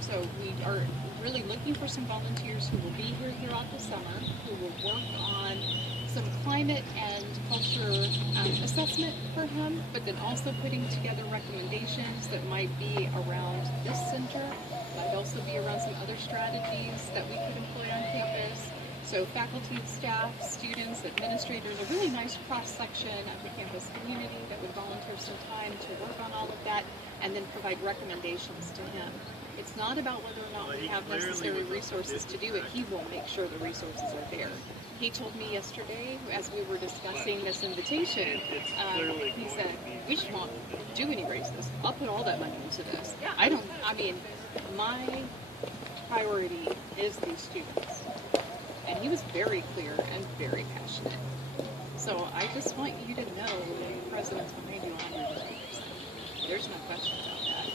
So we are really looking for some volunteers who will be here throughout the summer, who will work on some climate and culture assessment for him, but then also putting together recommendations that might be around this center, might also be around some other strategies that we could employ on campus. So faculty and staff, students, administrators, a really nice cross-section of the campus community that would volunteer some time to work on all of that and then provide recommendations to him. It's not about whether or not we have necessary resources to do it. He will make sure the resources are there. He told me yesterday, as we were discussing this invitation, he said, we should not do any raises. I'll put all that money into this. My priority is these students. And he was very clear and very passionate. So I just want you to know the president's behind you 100%. There's no question about that.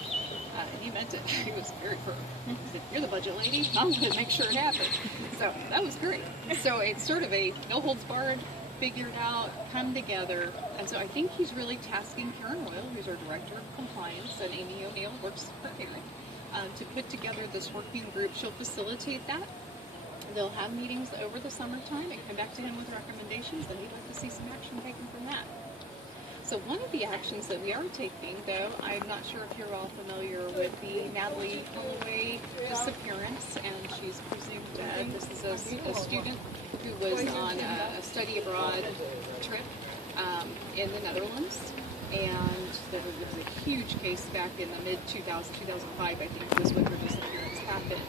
And he meant it. He was very firm. He said, you're the budget lady. I'm going to make sure it happens. So that was great. So it's sort of a no holds barred, figure it out, come together. And so I think he's really tasking Karen Royal, who's our director of compliance, and Amy O'Neill works for Karen, to put together this working group. She'll facilitate that. They'll have meetings over the summertime and come back to him with recommendations, and we'd like to see some action taken from that. So one of the actions that we are taking, though, I'm not sure if you're all familiar with the Natalie Holloway disappearance, and she's presumed dead. This is a student who was on a study abroad trip in the Netherlands, and there was a huge case back in the mid-2000, 2005, I think, was when her disappearance happened.